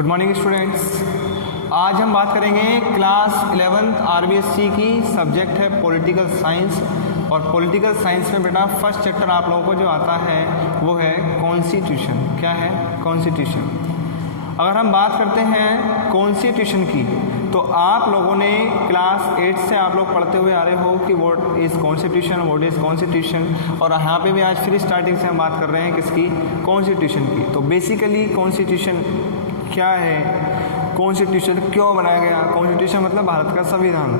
Good morning students. आज हम बात करेंगे क्लास 11th आरबीएससी की सब्जेक्ट है पॉलिटिकल साइंस। और पॉलिटिकल साइंस में बेटा फर्स्ट चैप्टर आप लोगों को जो आता है वो है कॉन्स्टिट्यूशन। क्या है? कॉन्स्टिट्यूशन। अगर हम बात करते हैं कॉन्स्टिट्यूशन की तो आप लोगों ने क्लास 8 से आप लोग पढ़ते हुए आ रहे हो कि what is constitution, what is constitution. और यहाँ पे भी आज फिर स्टार्टिंग से हम बात कर रहे हैं किसकी? कॉन्स्टिट्यूशन की। तो बेसिकली कॉन्स्टिट्यूशन क्या है, कॉन्स्टिट्यूशन क्यों बनाया गया? कॉन्स्टिट्यूशन मतलब भारत का संविधान।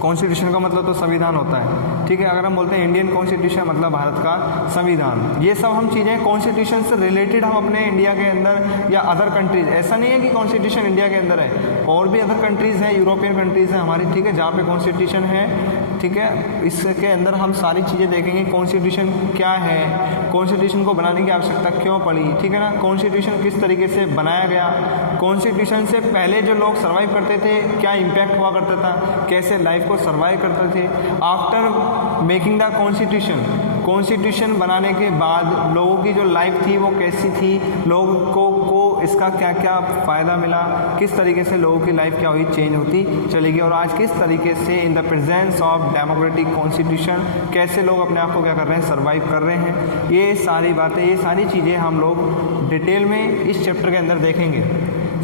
कॉन्स्टिट्यूशन का मतलब तो संविधान होता है, ठीक है। अगर हम बोलते हैं इंडियन कॉन्स्टिट्यूशन मतलब भारत का संविधान। ये सब हम चीज़ें कॉन्स्टिट्यूशन से रिलेटेड हम अपने इंडिया के अंदर या अदर कंट्रीज, ऐसा नहीं है कि कॉन्स्टिट्यूशन इंडिया के अंदर है, और भी अदर कंट्रीज़ हैं, यूरोपियन कंट्रीज़ हैं हमारी, ठीक है, जहाँ पे कॉन्स्टिट्यूशन है, ठीक है। इसके अंदर हम सारी चीज़ें देखेंगे। कॉन्स्टिट्यूशन क्या है, कॉन्स्टिट्यूशन को बनाने की आवश्यकता क्यों पड़ी, ठीक है ना। कॉन्स्टिट्यूशन किस तरीके से बनाया गया, कॉन्स्टिट्यूशन से पहले जो लोग सर्वाइव करते थे क्या इम्पैक्ट हुआ करता था, कैसे लाइफ को सर्वाइव करते थे। After making the constitution, constitution बनाने के बाद लोगों की जो लाइफ थी वो कैसी थी, लोगों को इसका क्या क्या फ़ायदा मिला, किस तरीके से लोगों की लाइफ क्या हुई, चेंज होती चलेगी। और आज किस तरीके से in the presence of democratic constitution कैसे लोग अपने आप को क्या कर रहे हैं, सर्वाइव कर रहे हैं। ये सारी बातें, ये सारी चीज़ें हम लोग डिटेल में इस चैप्टर के अंदर देखेंगे।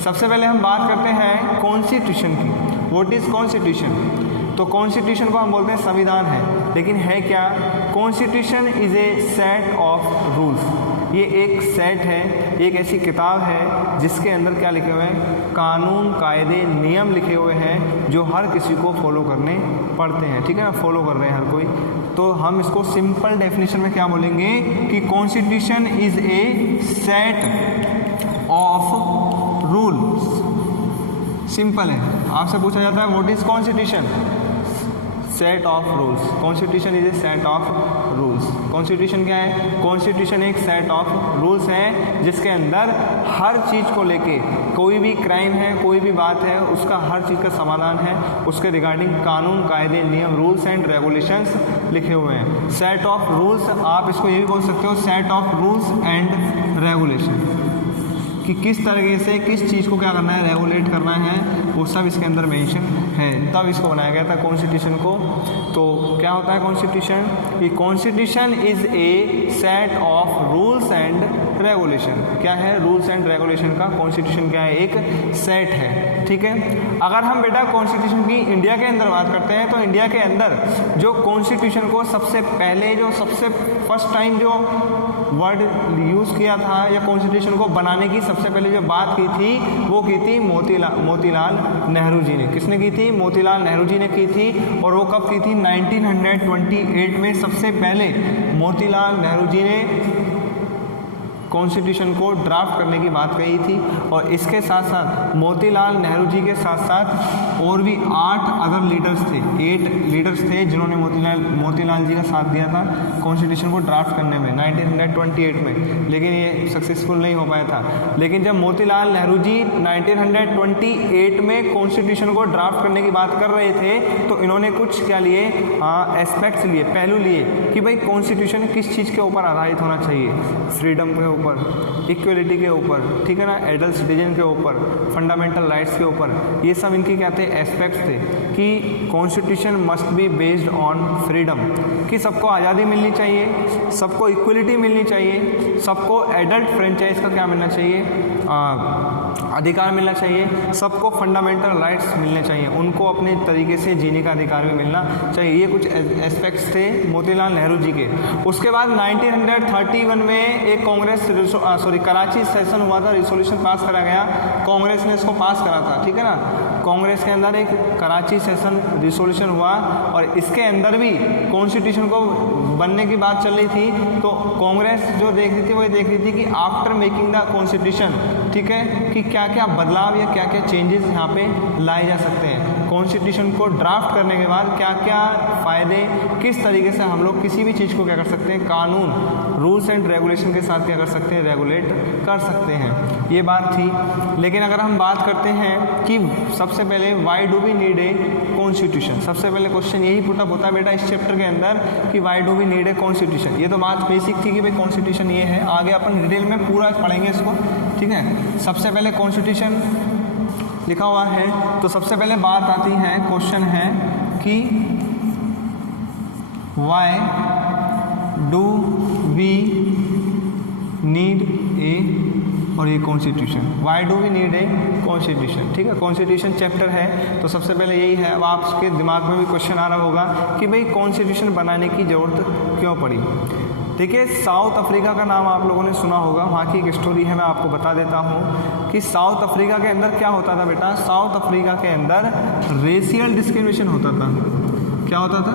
सबसे पहले हम बात करते हैं कॉन्स्टिट्यूशन की। What is constitution? तो कॉन्स्टिट्यूशन को हम बोलते हैं संविधान है, लेकिन है क्या? Constitution is a set of rules. ये एक सेट है, एक ऐसी किताब है जिसके अंदर क्या लिखे हुए हैं? कानून, कायदे, नियम लिखे हुए हैं जो हर किसी को फॉलो करने पड़ते हैं, ठीक है ना, फॉलो कर रहे हैं हर कोई। तो हम इसको सिंपल डेफिनेशन में क्या बोलेंगे कि constitution is a set of rules. Simple है। आपसे पूछा जाता है what is constitution? Set of rules. Constitution is a set of rules. Constitution क्या है? कॉन्स्टिट्यूशन एक सेट ऑफ रूल्स है जिसके अंदर हर चीज़ को लेके, कोई भी क्राइम है, कोई भी बात है, उसका हर चीज़ का समाधान है, उसके रिगार्डिंग कानून, कायदे, नियम, रूल्स एंड रेगुलेशंस लिखे हुए हैं। सेट ऑफ रूल्स, आप इसको ये भी बोल सकते हो set of rules and regulation, कि किस तरीके से किस चीज़ को क्या करना है, रेगुलेट करना है, वो सब इसके अंदर मेंशन है। तब इसको बनाया गया था कॉन्स्टिट्यूशन को। तो क्या होता है कॉन्स्टिट्यूशन? कि constitution is a set of rules and regulation. क्या है? रूल्स एंड रेगुलेशन का कॉन्स्टिट्यूशन क्या है? एक सेट है, ठीक है। अगर हम बेटा कॉन्स्टिट्यूशन की इंडिया के अंदर बात करते हैं तो इंडिया के अंदर जो कॉन्स्टिट्यूशन को सबसे पहले, जो सबसे फर्स्ट टाइम जो वर्ड यूज़ किया था या कॉन्स्टिट्यूशन को बनाने की सबसे पहले जो बात की थी वो की थी मोतीलाल नेहरू जी ने। किसने की थी? मोतीलाल नेहरू जी ने की थी। और वो कब की थी? 1928 में सबसे पहले मोतीलाल नेहरू जी ने कॉन्स्टिट्यूशन को ड्राफ्ट करने की बात कही थी। और इसके साथ साथ मोतीलाल नेहरू जी के साथ साथ और भी 8 अदर लीडर्स थे, 8 लीडर्स थे जिन्होंने मोतीलाल जी का साथ दिया था कॉन्स्टिट्यूशन को ड्राफ्ट करने में 1928 में, लेकिन ये सक्सेसफुल नहीं हो पाया था। लेकिन जब मोतीलाल नेहरू जी 1928 में कॉन्स्टिट्यूशन को ड्राफ्ट करने की बात कर रहे थे तो इन्होंने कुछ क्या लिए, एस्पेक्ट्स लिए, पहलू लिए कि भाई कॉन्स्टिट्यूशन किस चीज़ के ऊपर आधारित होना चाहिए? फ्रीडम के ऊपर, इक्वलिटी के ऊपर, ठीक है ना, एडल्ट सिटीजन के ऊपर, फंडामेंटल राइट्स के ऊपर। ये सब इनके क्या थे? एस्पेक्ट्स थे कि constitution must be based on freedom, कि सबको आज़ादी मिलनी चाहिए, सबको इक्वलिटी मिलनी चाहिए, सबको एडल्ट फ्रेंचाइज का क्या मिलना चाहिए, अधिकार मिलना चाहिए, सबको फंडामेंटल राइट्स मिलने चाहिए, उनको अपने तरीके से जीने का अधिकार भी मिलना चाहिए। ये कुछ एस्पेक्ट्स थे मोतीलाल नेहरू जी के। उसके बाद 1931 में एक कांग्रेस कराची सेशन हुआ था, रिसोल्यूशन पास करा गया, कांग्रेस ने इसको पास करा था, ठीक है ना। कांग्रेस के अंदर एक कराची सेशन रिसोल्यूशन हुआ और इसके अंदर भी कॉन्स्टिट्यूशन को बनने की बात चल रही थी। तो कांग्रेस जो देख रही थी वो ये देख रही थी कि आफ्टर मेकिंग द कॉन्स्टिट्यूशन, ठीक है, कि क्या क्या बदलाव या क्या क्या चेंजेस यहाँ पे लाए जा सकते हैं। कॉन्स्टिट्यूशन को ड्राफ्ट करने के बाद क्या क्या फ़ायदे, किस तरीके से हम लोग किसी भी चीज़ को क्या कर सकते हैं, कानून, रूल्स एंड रेगुलेशन के साथ क्या कर सकते हैं, रेगुलेट कर सकते हैं, ये बात थी। लेकिन अगर हम बात करते हैं कि सबसे पहले why do we need a constitution, सबसे पहले क्वेश्चन यही पुटअप होता है बेटा इस चैप्टर के अंदर कि why do we need a constitution. ये तो बात बेसिक थी कि भाई कॉन्स्टिट्यूशन ये है, आगे अपन डिटेल में पूरा पढ़ेंगे इसको, ठीक है। सबसे पहले कॉन्स्टिट्यूशन लिखा हुआ है, तो सबसे पहले बात आती है, क्वेश्चन है कि why do we need a, और ये constitution, why do we need a constitution, ठीक है। कॉन्स्टिट्यूशन चैप्टर है, तो सबसे पहले यही है। अब आपके दिमाग में भी क्वेश्चन आ रहा होगा कि भाई कॉन्स्टिट्यूशन बनाने की ज़रूरत क्यों पड़ी। देखिए, साउथ अफ्रीका का नाम आप लोगों ने सुना होगा, वहाँ की एक स्टोरी है, मैं आपको बता देता हूँ कि साउथ अफ्रीका के अंदर क्या होता था बेटा, साउथ अफ्रीका के अंदर रेशियल डिस्क्रिमिनेशन होता था। क्या होता था,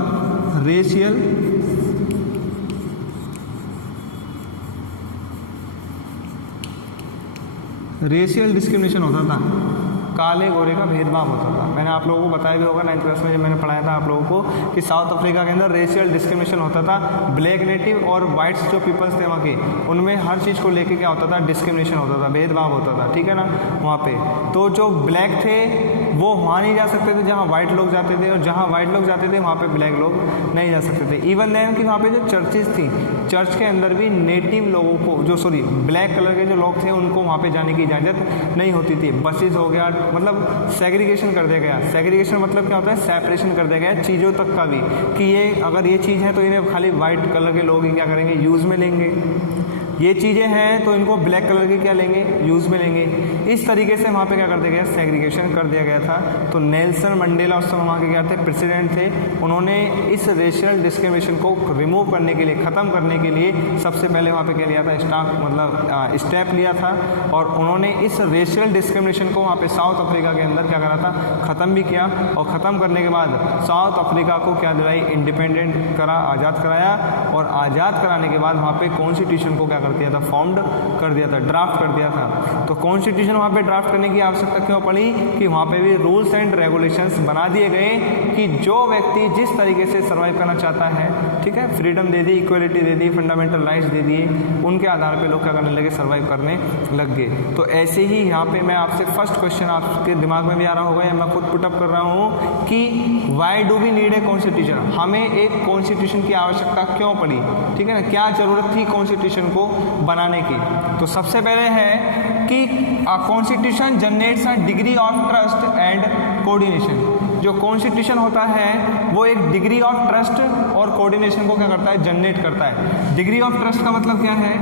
रेशियल डिस्क्रिमिनेशन होता था, काले गोरे का भेदभाव होता था। मैंने आप लोगों को बताया भी होगा 9th क्लास में जब मैंने पढ़ाया था आप लोगों को कि साउथ अफ्रीका के अंदर रेशियल डिस्क्रिमिनेशन होता था। ब्लैक नेटिव और वाइट्स जो पीपल्स थे वहाँ के, उनमें हर चीज़ को लेके क्या होता था, डिस्क्रिमिनेशन होता था, भेदभाव होता था, ठीक है ना। वहाँ पे तो जो ब्लैक थे वो वहाँ नहीं जा सकते थे जहाँ वाइट लोग जाते थे, और जहाँ वाइट लोग जाते थे वहाँ पे ब्लैक लोग नहीं जा सकते थे। इवन देन कि वहाँ पे जो चर्चेज थी, चर्च के अंदर भी नेटिव लोगों को, जो ब्लैक कलर के जो लोग थे उनको वहाँ पे जाने की इजाज़त नहीं होती थी। बसेस हो गया, मतलब सेग्रीगेशन कर दिया गया। सेग्रीगेशन मतलब क्या होता है, सेपरेशन कर दिया गया चीज़ों तक का भी, कि ये अगर ये चीज़ है तो इन्हें खाली वाइट कलर के लोग ही क्या करेंगे, यूज़ में लेंगे, ये चीज़ें हैं तो इनको ब्लैक कलर के क्या लेंगे, यूज़ में लेंगे। इस तरीके से वहाँ पे क्या कर दिया गया, सेग्रीगेशन कर दिया गया था। तो नेल्सन मंडेला उस समय वहाँ के क्या थे, प्रेसिडेंट थे। उन्होंने इस रेशियल डिस्क्रिमिनेशन को रिमूव करने के लिए, ख़त्म करने के लिए सबसे पहले वहाँ पे क्या लिया था, स्टेप लिया था। और उन्होंने इस रेशियल डिस्क्रिमिनेशन को वहाँ पे साउथ अफ्रीका के अंदर क्या करा था, ख़त्म भी किया। और ख़त्म करने के बाद साउथ अफ्रीका को क्या दिलाई, इंडिपेंडेंट करा, आज़ाद कराया। और आज़ाद कराने के बाद वहाँ पे कॉन्स्टिट्यूशन को क्या कर दिया था, फॉर्म्ड कर दिया था, ड्राफ्ट कर दिया था। तो कॉन्स्टिट्यूशन वहाँ पे ड्राफ्ट करने की आवश्यकता क्यों पड़ी, कि वहाँ पे भी रूल्स एंड रेगुलेशंस बना दिए गए कि जो व्यक्ति जिस तरीके से सर्वाइव करना चाहता है, ठीक है, फ्रीडम दे दी, इक्वलिटी दे दी, फंडामेंटल राइट्स दे दिए, उनके आधार पे लोग क्या करने लगे, सर्वाइव करने लग गए। तो ऐसे ही यहाँ पे मैं आपसे फर्स्ट क्वेश्चन आपके दिमाग में भी आ रहा होगा, या मैं खुद पुटअप कर रहा हूँ कि why do we need a constitution, हमें एक कॉन्स्टिट्यूशन की आवश्यकता क्यों पड़ी, ठीक है ना, क्या ज़रूरत थी कॉन्स्टिट्यूशन को बनाने की। तो सबसे पहले है कि constitution generates a degree of trust and coordination. जो कॉन्स्टिट्यूशन होता है वो एक डिग्री ऑफ ट्रस्ट और कोऑर्डिनेशन को क्या करता है, जनरेट करता है। डिग्री ऑफ ट्रस्ट का मतलब क्या है,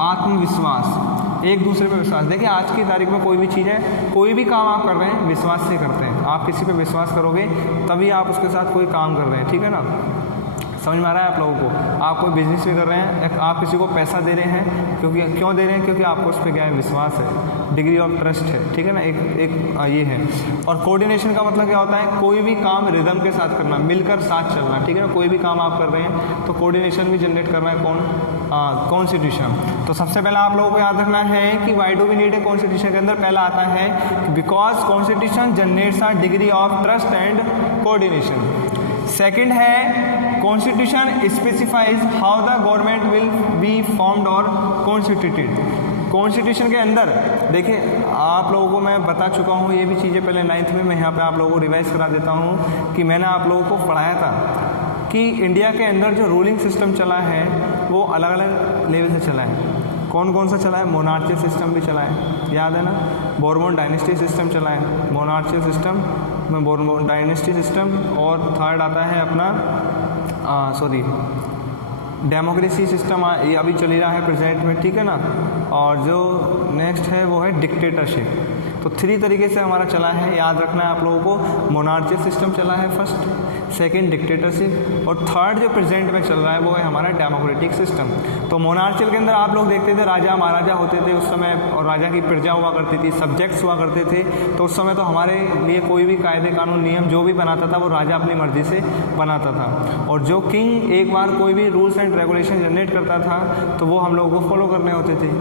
आत्मविश्वास, एक दूसरे पे विश्वास। देखिए, आज की तारीख में कोई भी चीज़ है, कोई भी काम आप कर रहे हैं विश्वास से करते हैं। आप किसी पे विश्वास करोगे तभी आप उसके साथ कोई काम कर रहे हैं, ठीक है ना। समझ में आ रहा है आप लोगों को। आप कोई बिजनेस भी कर रहे हैं, आप किसी को पैसा दे रहे हैं, क्योंकि क्यों दे रहे हैं, क्योंकि आपको उस पर क्या है, विश्वास है, डिग्री ऑफ ट्रस्ट है, ठीक है ना। एक ये है। और कोऑर्डिनेशन का मतलब क्या होता है, कोई भी काम रिदम के साथ करना, मिलकर साथ चलना, ठीक है ना। कोई भी काम आप कर रहे हैं तो कोऑर्डिनेशन भी जनरेट कर रहा है कौन, कॉन्स्टिट्यूशन। तो सबसे पहला आप लोगों को याद रखना है कि why do we need a constitution के अंदर पहला आता है because constitution generates a degree of trust and coordination. Second है constitution specifies how the government will be formed और कॉन्स्टिट्यूटेड। कॉन्स्टिट्यूशन के अंदर देखिए, आप लोगों को मैं बता चुका हूँ ये भी चीज़ें पहले 9th में, मैं यहाँ पे आप लोगों को रिवाइज करा देता हूँ कि मैंने आप लोगों को पढ़ाया था कि इंडिया के अंदर जो रूलिंग सिस्टम चला है वो अलग अलग लेवल से चला है। कौन कौन सा चला है, मोनार्चियल सिस्टम भी चला है, याद है ना, बोर्बन डायनेस्टी सिस्टम चला है, मोनार्चियल सिस्टम में बोर्बन डायनेस्टी सिस्टम, और थर्ड आता है अपना डेमोक्रेसी सिस्टम, ये अभी चल रहा है प्रेजेंट में, ठीक है ना। और जो नेक्स्ट है वो है डिक्टेटरशिप। तो 3 तरीके से हमारा चला है, याद रखना है आप लोगों को। मोनार्चियल सिस्टम चला है फर्स्ट, सेकंड डिक्टेटरशिप, और थर्ड जो प्रेजेंट में चल रहा है वो है हमारा डेमोक्रेटिक सिस्टम। तो मोनार्चियल के अंदर आप लोग देखते थे राजा महाराजा होते थे उस समय, और राजा की प्रजा हुआ करती थी, सब्जेक्ट्स हुआ करते थे। तो उस समय तो हमारे लिए कोई भी कायदे कानून नियम जो भी बनाता था वो राजा अपनी मर्जी से बनाता था। और जो किंग एक बार कोई भी रूल्स एंड रेगुलेशन जनरेट करता था तो वो हम लोगों को फॉलो करने होते थे।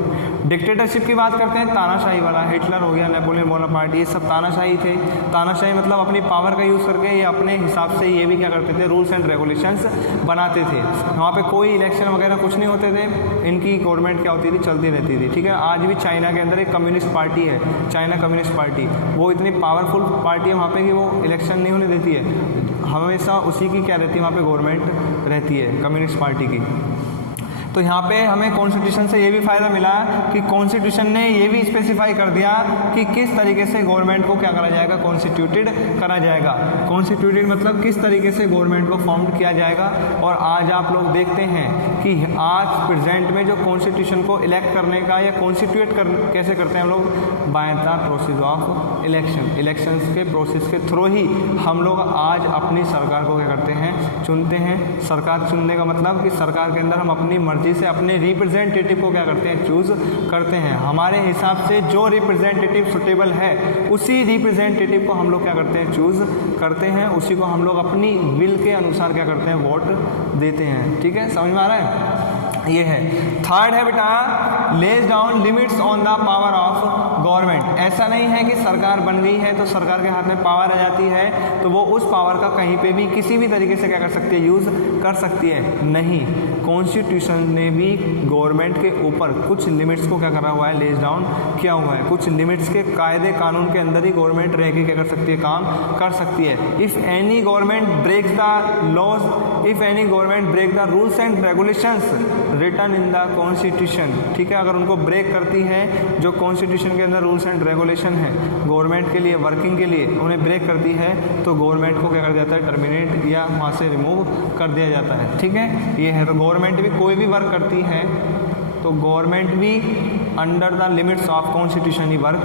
डिक्टेटरशिप की बात करते हैं, तानाशाही वाला, हिटलर हो गया, नेपोलियन बोनापार्ट, ये सब तानाशाही थे। तानाशाही मतलब अपनी पावर का यूज़ करके ये अपने हिसाब से ये भी क्या करते थे, रूल्स एंड रेगुलेशंस बनाते थे। वहाँ पे कोई इलेक्शन वगैरह कुछ नहीं होते थे, इनकी गवर्नमेंट क्या होती थी, चलती रहती थी, ठीक है। आज भी चाइना के अंदर एक कम्युनिस्ट पार्टी है, चाइना कम्युनिस्ट पार्टी, वो इतनी पावरफुल पार्टी है वहाँ पे कि वो इलेक्शन नहीं होने देती है, हमेशा उसी की क्या रहती है, वहाँ पे गवर्नमेंट रहती है कम्युनिस्ट पार्टी की। तो यहाँ पे हमें कॉन्स्टिट्यूशन से ये भी फ़ायदा मिला कि कॉन्स्टिट्यूशन ने ये भी स्पेसिफाई कर दिया कि किस तरीके से गवर्नमेंट को क्या करा जाएगा, कॉन्स्टिट्यूटेड करा जाएगा। कॉन्स्टिट्यूटेड मतलब किस तरीके से गवर्नमेंट को फॉर्म किया जाएगा। और आज आप लोग देखते हैं कि आज प्रेजेंट में जो कॉन्स्टिट्यूशन को इलेक्ट करने का या कॉन्स्टिट्यूट कैसे करते हैं हम लोग, by the process of election, elections के प्रोसेस के थ्रू ही हम लोग आज अपनी सरकार को क्या करते हैं, चुनते हैं। सरकार चुनने का मतलब कि सरकार के अंदर हम अपनी मर्जी से अपने रिप्रेजेंटेटिव को क्या करते हैं, चूज़ करते हैं। हमारे हिसाब से जो रिप्रेजेंटेटिव सुटेबल है उसी रिप्रेजेंटेटिव को हम लोग क्या करते हैं, चूज़ करते हैं, उसी को हम लोग अपनी विल के अनुसार क्या करते हैं, वोट देते हैं। ठीक है, समझ में आ रहा है? ये है। थर्ड है बेटा, lays down limits on the power of government. ऐसा नहीं है कि सरकार बन गई है तो सरकार के हाथ में पावर आ जाती है तो वो उस पावर का कहीं पे भी किसी भी तरीके से क्या कर सकती है, यूज़ कर सकती है। नहीं, कॉन्स्टिट्यूशन ने भी गवर्नमेंट के ऊपर कुछ लिमिट्स को क्या करा हुआ है, लेज डाउन किया हुआ है। कुछ लिमिट्स के कायदे कानून के अंदर ही गवर्नमेंट रह के क्या कर सकती है, काम कर सकती है। If any government breaks the laws, if any government break the rules and regulations written in the constitution, ठीक है, अगर उनको ब्रेक करती है जो कॉन्स्टिट्यूशन के अंदर रूल्स एंड रेगुलेशन है गवर्नमेंट के लिए, वर्किंग के लिए, उन्हें ब्रेक करती है तो गवर्नमेंट को क्या कर जाता है, टर्मिनेट या वहाँ से रिमूव कर दिया जाता है। ठीक है, ये है। तो गवर्नमेंट भी कोई भी वर्क करती है तो गवर्नमेंट भी under the limits of constitution he work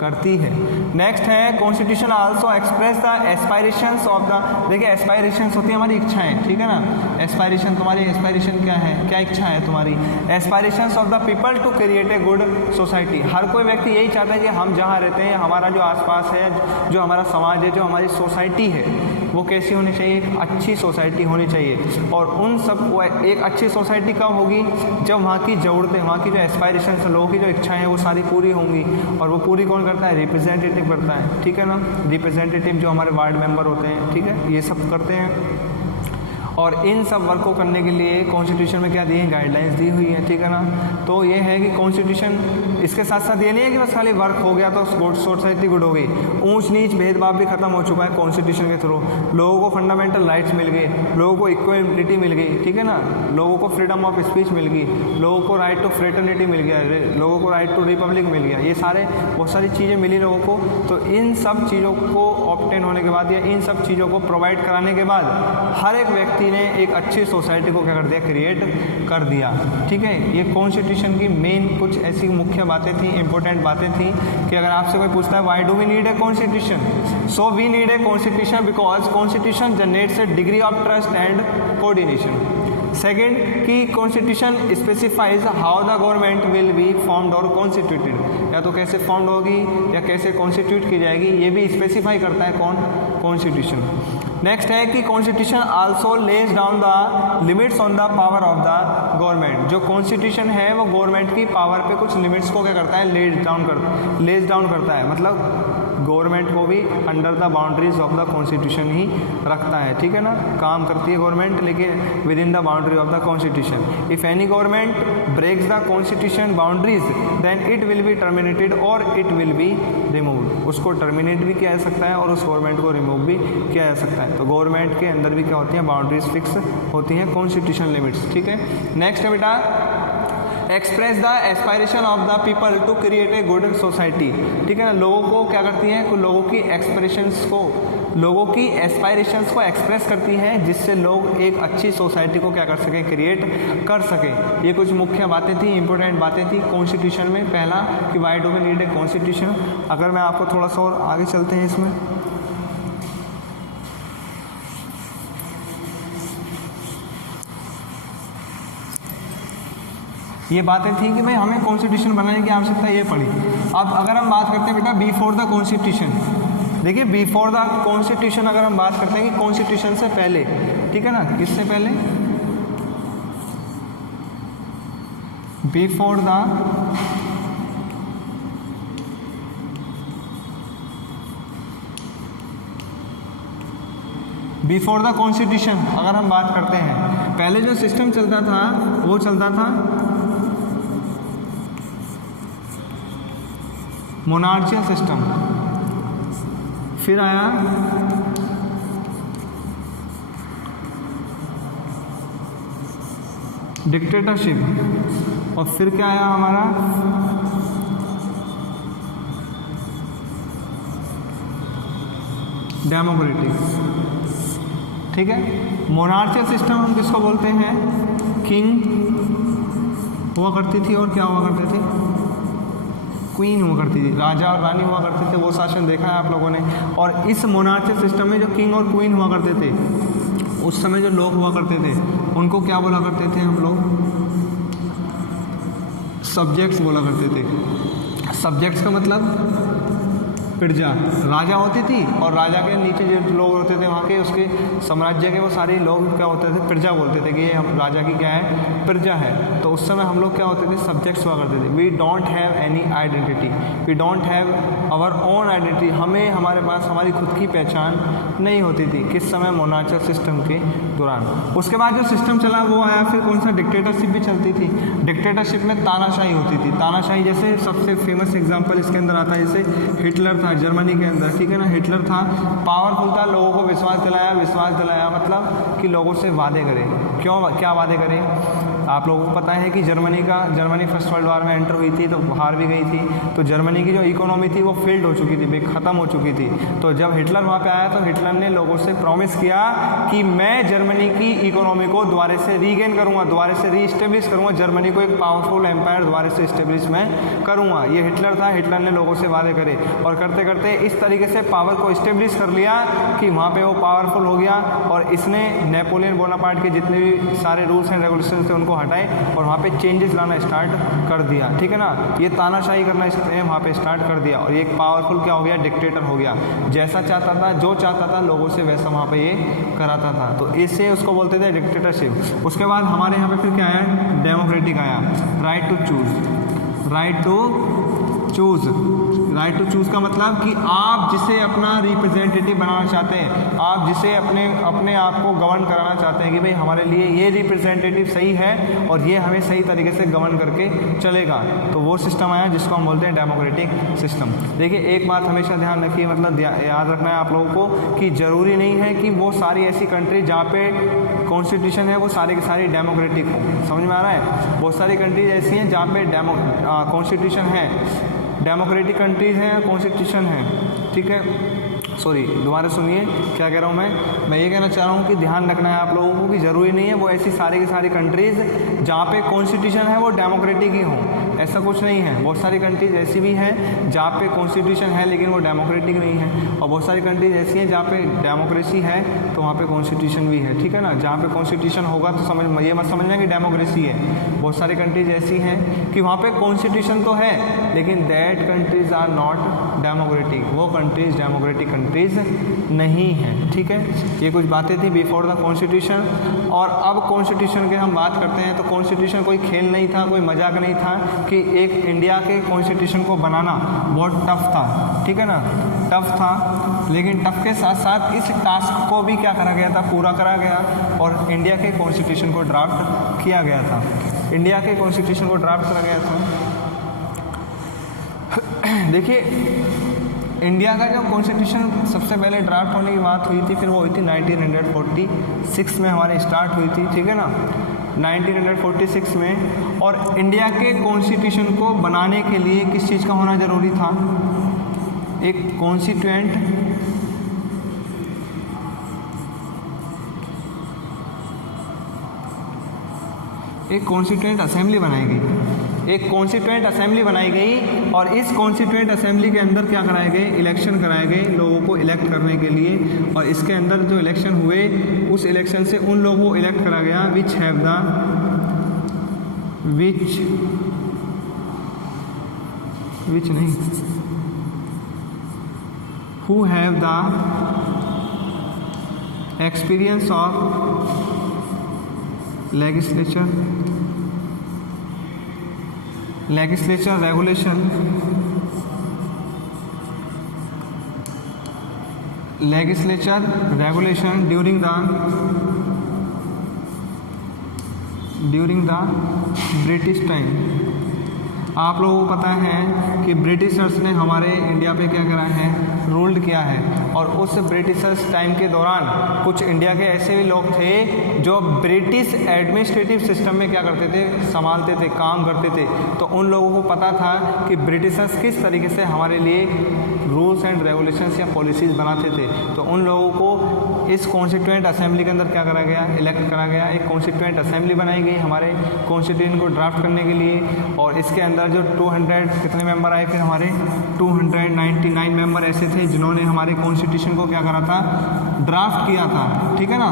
करती है। नेक्स्ट है, constitution also express the aspirations of the, देखिए एस्पायरेशंस होती है हमारी इच्छाएं, ठीक है ना। एस्पायरेशन, तुम्हारी एस्पायरेशन क्या है, क्या इच्छा है तुम्हारी? Aspirations of the people to create a good society. हर कोई व्यक्ति यही चाहता है कि हम जहाँ रहते हैं, हमारा जो आसपास है, जो हमारा समाज है, जो हमारी सोसाइटी है, वो कैसी होनी चाहिए, एक अच्छी सोसाइटी होनी चाहिए। और उन सब, एक अच्छी सोसाइटी कब होगी, जब वहाँ की ज़रूरतें, वहाँ की जो एस्पायरेशंस, लोगों की जो इच्छाएं हैं वो सारी पूरी होंगी। और वो पूरी कौन करता है, रिप्रेजेंटेटिव करता है, ठीक है ना। रिप्रेजेंटेटिव जो हमारे वार्ड मेंबर होते हैं, ठीक है, ये सब करते हैं। और इन सब वर्क को करने के लिए कॉन्स्टिट्यूशन में क्या दी है, गाइडलाइंस दी हुई है, ठीक है ना। तो ये है कि कॉन्स्टिट्यूशन, इसके साथ साथ ये नहीं है कि बस खाली वर्क हो गया तो सोसाइटी गुड हो गई। ऊंच नीच भेदभाव भी खत्म हो चुका है कॉन्स्टिट्यूशन के थ्रू। लोगों को फंडामेंटल राइट्स मिल गए, लोगों को इक्वलिटी मिल गई, ठीक है ना। लोगों को फ्रीडम ऑफ स्पीच मिल गई, लोगों को राइट टू फ्रेटर्निटी मिल गया, लोगों को राइट टू रिपब्लिक मिल गया। ये सारे बहुत सारी चीज़ें मिली लोगों को। तो इन सब चीज़ों को ऑब्टेन होने के बाद या इन सब चीज़ों को प्रोवाइड कराने के बाद हर एक व्यक्ति ने एक अच्छी सोसाइटी को क्या कर दिया, क्रिएट कर दिया। ठीक है, ये कॉन्स्टिट्यूशन की मेन कुछ ऐसी मुख्य बातें थी, इंपॉर्टेंट बातें थी कि अगर आपसे कोई पूछता है why do we need a constitution, so we need a constitution because constitution generates a degree of trust and coordination. Second, कि constitution specifies how the government will be formed और कॉन्स्टिट्यूटेड, या तो कैसे फॉर्म्ड होगी या कैसे constitute की जाएगी, ये भी स्पेसिफाई करता है कौन, कॉन्स्टिट्यूशन। नेक्स्ट है कि constitution also lays down the limits on the power of the government. जो कॉन्स्टिट्यूशन है वो गवर्नमेंट की पावर पे कुछ लिमिट्स को क्या करता है, लेज डाउन करता है। मतलब गवर्नमेंट को भी under the boundaries of the constitution ही रखता है, ठीक है ना। काम करती है गवर्नमेंट लेकिन within the boundary of the constitution. If any government breaks the constitution boundaries then it will be terminated और इट विल बी रिमूव्ड। उसको टर्मिनेट भी किया जा सकता है और उस गवर्नमेंट को रिमूव भी किया जा सकता है। तो गवर्नमेंट के अंदर भी क्या होती हैं, बाउंड्रीज फिक्स होती हैं, कॉन्स्टिट्यूशन लिमिट्स, ठीक है। नेक्स्ट है बेटा, express the aspiration of the people to create a good society, ठीक है ना। लोगों को क्या करती है, लोगों की एक्सप्रेशंस को, लोगों की एस्पायरेशंस को एक्सप्रेस करती है जिससे लोग एक अच्छी सोसाइटी को क्या कर सकें, क्रिएट कर सकें। ये कुछ मुख्य बातें थी, इंपॉर्टेंट बातें थी कॉन्स्टिट्यूशन में। पहला कि why do we need a constitution. अगर मैं आपको थोड़ा सा और आगे चलते हैं इसमें, ये बातें थी कि भाई हमें कॉन्स्टिट्यूशन बनाने की आवश्यकता ये पड़ी। अब अगर हम बात करते हैं बेटा बिफोर द कॉन्स्टिट्यूशन, देखिए बिफोर द कॉन्स्टिट्यूशन अगर हम बात करते हैं कि कॉन्स्टिट्यूशन से पहले, ठीक है ना, किससे पहले, before the before the constitution अगर हम बात करते हैं, पहले जो सिस्टम चलता था वो चलता था मोनार्चियल सिस्टम, फिर आया डिक्टेटरशिप, और फिर क्या आया हमारा डेमोक्रेटिक। ठीक है, मोनार्चियल सिस्टम हम किसको बोलते हैं? किंग हुआ करती थी और क्या हुआ करते थे? क्वीन हुआ करती थी, राजा और रानी हुआ करते थे। वो शासन देखा है आप लोगों ने। और इस मोनार्चियल सिस्टम में जो किंग और क्वीन हुआ करते थे, उस समय जो लोग हुआ करते थे उनको क्या बोला करते थे हम लोग? सब्जेक्ट्स बोला करते थे। सब्जेक्ट्स का मतलब प्रजा। राजा होती थी और राजा के नीचे जो लोग होते थे वहाँ के उसके साम्राज्य के वो सारे लोग क्या होते थे? प्रजा बोलते थे कि ये हम राजा की क्या है? प्रजा है। तो उस समय हम लोग क्या होते थे? सब्जेक्ट्स हुआ करते थे। We don't have any identity, we don't have our own identity. हमें हमारे पास हमारी खुद की पहचान नहीं होती थी। किस समय? मोनार्चियल सिस्टम के दौरान। उसके बाद जो सिस्टम चला वो आया फिर कौन सा? डिक्टेटरशिप भी चलती थी। डिक्टेटरशिप में तानाशाही होती थी। तानाशाही जैसे सबसे फेमस एग्जाम्पल इसके अंदर आता है, जैसे हिटलर था जर्मनी के अंदर, ठीक है ना। हिटलर था, पावरफुल था, लोगों को विश्वास दिलाया मतलब कि लोगों से वादे करे। क्यों? क्या वादे करे? आप लोगों को पता है कि जर्मनी फर्स्ट वर्ल्ड वॉर में एंटर हुई थी तो हार भी गई थी। तो जर्मनी की जो इकोनॉमी थी वो फेल्ड हो चुकी थी, ख़त्म हो चुकी थी। तो जब हिटलर वहाँ पे आया तो हिटलर ने लोगों से प्रॉमिस किया कि मैं जर्मनी की इकोनॉमी को दोबारा से रीगेन करूँगा, दोबारा से रीइस्टेब्लिश करूँगा, जर्मनी को एक पावरफुल एम्पायर दोबारा से इस्टेब्लिश मैं करूँगा। ये हिटलर था। हिटलर ने लोगों से वादे करे और करते करते इस तरीके से पावर को इस्टेब्लिश कर लिया कि वहाँ पे वो पावरफुल हो गया। और इसने नेपोलियन बोनापार्ट के जितने भी सारे रूल्स एंड रेगुलेशन थे उनको हटाए और वहाँ पे चेंजेस लाना स्टार्ट कर दिया, ठीक है ना। ये तानाशाही करना इसने वहाँ पे स्टार्ट कर दिया और ये एक पावरफुल क्या हो गया? डिक्टेटर हो गया। जैसा चाहता था, जो चाहता था लोगों से वैसा वहाँ पे ये कराता था। तो इससे उसको बोलते थे डिक्टेटरशिप। उसके बाद हमारे यहाँ पे फिर क्या आया? डेमोक्रेटिक आया। Right to choose. Right to choose का मतलब कि आप जिसे अपना रिप्रेजेंटेटिव बनाना चाहते हैं, आप जिसे अपने आप को गवर्न कराना चाहते हैं कि भाई हमारे लिए ये रिप्रेजेंटेटिव सही है और ये हमें सही तरीके से गवर्न करके चलेगा, तो वो सिस्टम आया जिसको हम बोलते हैं डेमोक्रेटिक सिस्टम। देखिए एक बात हमेशा ध्यान रखिए, मतलब याद रखना है आप लोगों को कि ज़रूरी नहीं है कि वो सारी ऐसी कंट्री जहाँ पे कॉन्स्टिट्यूशन है वो सारी की सारी डेमोक्रेटिक हो। समझ में आ रहा है? बहुत सारी कंट्रीज ऐसी हैं जहाँ पे कॉन्स्टिट्यूशन है, डेमोक्रेटिक कंट्रीज़ हैं, कॉन्स्टिट्यूशन है, ठीक है। सॉरी, दोबारा सुनिए क्या कह रहा हूँ मैं ये कहना चाह रहा हूँ कि ध्यान रखना है आप लोगों को कि ज़रूरी नहीं है वो ऐसी सारी की सारी कंट्रीज़ जहाँ पे कॉन्स्टिट्यूशन है वो डेमोक्रेटिक ही हों, ऐसा कुछ नहीं है। बहुत सारी कंट्रीज ऐसी भी हैं जहाँ पे कॉन्स्टिट्यूशन है लेकिन वो डेमोक्रेटिक नहीं है, और बहुत सारी कंट्रीज ऐसी हैं जहाँ पे डेमोक्रेसी है तो वहाँ पे कॉन्स्टिट्यूशन भी है, ठीक है ना। जहाँ पे कॉन्स्टिट्यूशन होगा तो ये मत समझना कि डेमोक्रेसी है। बहुत सारी कंट्रीज ऐसी हैं कि वहाँ पे कॉन्स्टिट्यूशन तो है लेकिन that countries are not democratic, वो कंट्रीज डेमोक्रेटिक कंट्रीज नहीं है, ठीक है। ये कुछ बातें थी बिफोर द कॉन्स्टिट्यूशन। और अब कॉन्स्टिट्यूशन की हम बात करते हैं तो कॉन्स्टिट्यूशन कोई खेल नहीं था, कोई मजाक नहीं था कि एक इंडिया के कॉन्स्टिट्यूशन को बनाना बहुत टफ था, ठीक है ना, टफ था। लेकिन टफ के साथ साथ इस टास्क को भी क्या करा गया था? पूरा करा गया और इंडिया के कॉन्स्टिट्यूशन को ड्राफ्ट किया गया था। इंडिया के कॉन्स्टिट्यूशन को ड्राफ्ट करा गया था। देखिए इंडिया का जो कॉन्स्टिट्यूशन सबसे पहले ड्राफ्ट होने की बात हुई थी, फिर वो हुई थी 1946 में हमारे स्टार्ट हुई थी, ठीक है ना, 1946 में। और इंडिया के कॉन्स्टिट्यूशन को बनाने के लिए किस चीज़ का होना ज़रूरी था? एक कॉन्स्टिट्यूएंट असेंबली बनाई गई। एक कॉन्स्टिट्यूएंट असेंबली बनाई गई और इस कॉन्स्टिट्यूएंट असेंबली के अंदर क्या कराए गए? इलेक्शन कराए गए लोगों को इलेक्ट करने के लिए। और इसके अंदर जो इलेक्शन हुए उस इलेक्शन से उन लोगों को इलेक्ट करा गया विच नहीं who have the experience of legislature regulation legislature regulation during the British time. आप लोगों को पता है कि ब्रिटिशर्स ने हमारे इंडिया पे क्या करा है, रूल्ड किया है, और उस ब्रिटिशर्स टाइम के दौरान कुछ इंडिया के ऐसे भी लोग थे जो ब्रिटिश एडमिनिस्ट्रेटिव सिस्टम में क्या करते थे, संभालते थे, काम करते थे। तो उन लोगों को पता था कि ब्रिटिशर्स किस तरीके से हमारे लिए रूल्स एंड रेगुलेशंस या पॉलिसीज़ बनाते थे। तो उन लोगों को इस कॉन्स्टिट्यूएंट असेंबली के अंदर क्या करा गया, इलेक्ट करा गया। एक कॉन्स्टिट्यूएंट असेंबली बनाई गई हमारे कॉन्स्टिट्यूशन को ड्राफ्ट करने के लिए, और इसके अंदर जो 200 कितने मेंबर आए फिर हमारे 299 मेंबर ऐसे थे जिन्होंने हमारे कॉन्स्टिट्यूशन को क्या करा था, ड्राफ्ट किया था। ठीक है ना,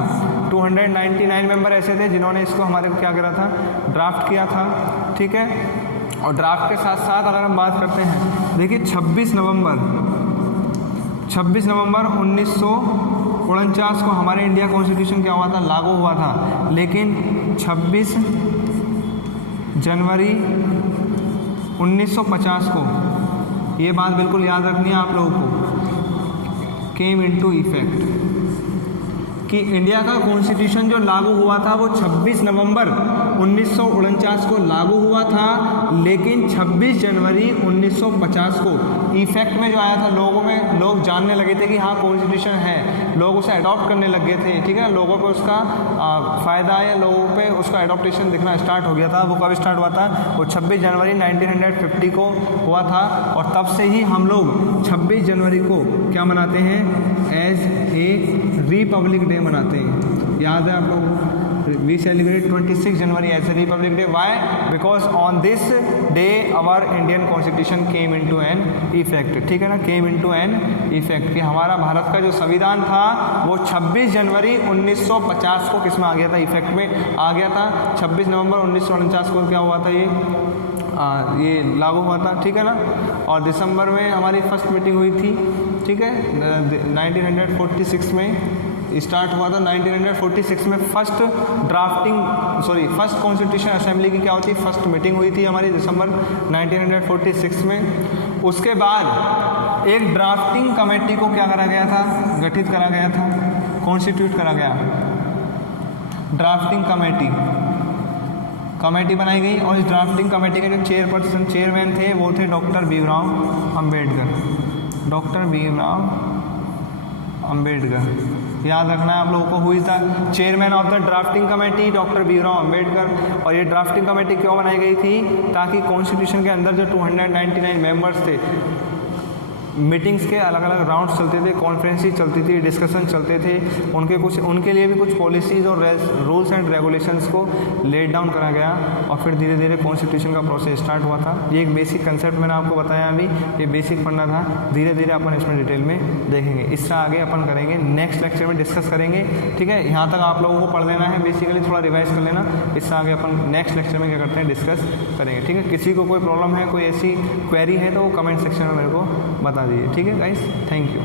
299 मेंबर ऐसे थे जिन्होंने इसको हमारे क्या करा था, ड्राफ्ट किया था। ठीक है, और ड्राफ्ट के साथ साथ अगर हम बात करते हैं, देखिए 26 नवंबर 1949 को हमारे इंडिया कॉन्स्टिट्यूशन क्या हुआ था, लागू हुआ था। लेकिन 26 जनवरी 1950 को, ये बात बिल्कुल याद रखनी है आप लोगों को, केम इनटू इफेक्ट, कि इंडिया का कॉन्स्टिट्यूशन जो लागू हुआ था वो 26 नवंबर 1949 को लागू हुआ था, लेकिन 26 जनवरी 1950 को इफेक्ट में जो आया था, लोग जानने लगे थे कि हाँ कॉन्स्टिट्यूशन है, लोग उसे अडॉप्ट करने लग गए थे। ठीक है, लोगों पे उसका फ़ायदा या लोगों पे उसका अडॉप्टेशन दिखना स्टार्ट हो गया था। वो कब स्टार्ट हुआ था, वो 26 जनवरी 1950 को हुआ था, और तब से ही हम लोग 26 जनवरी को क्या मनाते हैं, एज ए रिपब्लिक डे मनाते हैं। याद है आप लोगों को, we celebrate 26 January as a republic day. Why? Because on this day our Indian constitution came into an effect. ठीक है ना, केम इनटू एन इफेक्ट, कि हमारा भारत का जो संविधान था वो 26 जनवरी 1950 को किस में आ गया था, इफेक्ट में आ गया था। 26 नवंबर 1949 को क्या हुआ था, ये लागू हुआ था। ठीक है ना, और दिसंबर में हमारी फर्स्ट मीटिंग हुई थी। ठीक है, 1946 में स्टार्ट हुआ था। 1946 में फर्स्ट कॉन्स्टिट्यूशन असेंबली की क्या होती है, फर्स्ट मीटिंग हुई थी हमारी दिसंबर 1946 में। उसके बाद एक ड्राफ्टिंग कमेटी को क्या करा गया था, गठित करा गया था, कॉन्स्टिट्यूट करा गया। ड्राफ्टिंग कमेटी बनाई गई, और इस ड्राफ्टिंग कमेटी के जो चेयरमैन थे वो थे डॉक्टर भीमराव अम्बेडकर। याद रखना है आप लोगों को, हुई था chairman of the drafting committee doctor Bhimrao Ambedkar. और ये ड्राफ्टिंग कमेटी क्यों बनाई गई थी, ताकि कॉन्स्टिट्यूशन के अंदर जो 299 मेंबर्स थे, मीटिंग्स के अलग अलग राउंड्स चलते थे, कॉन्फ्रेंसेस चलती थी, डिस्कशन चलते थे, उनके लिए भी कुछ पॉलिसीज़ और रूल्स एंड रेगुलेशंस को लेट डाउन करा गया, और फिर धीरे धीरे कॉन्स्टिट्यूशन का प्रोसेस स्टार्ट हुआ था। ये एक बेसिक कंसेप्ट मैंने आपको बताया, अभी ये बेसिक पढ़ना था, धीरे धीरे अपन इसमें डिटेल में देखेंगे। इससे आगे अपन करेंगे नेक्स्ट लेक्चर में, डिस्कस करेंगे। ठीक है, यहाँ तक आप लोगों को पढ़ लेना है, बेसिकली थोड़ा रिवाइज कर लेना। इससे आगे अपन नेक्स्ट लेक्चर में क्या करते हैं, डिस्कस करेंगे। ठीक है, किसी को कोई प्रॉब्लम है, कोई ऐसी क्वेरी है तो वो कमेंट सेक्शन में मेरे को बता दीजिए। ठीक है गाइस, थैंक यू।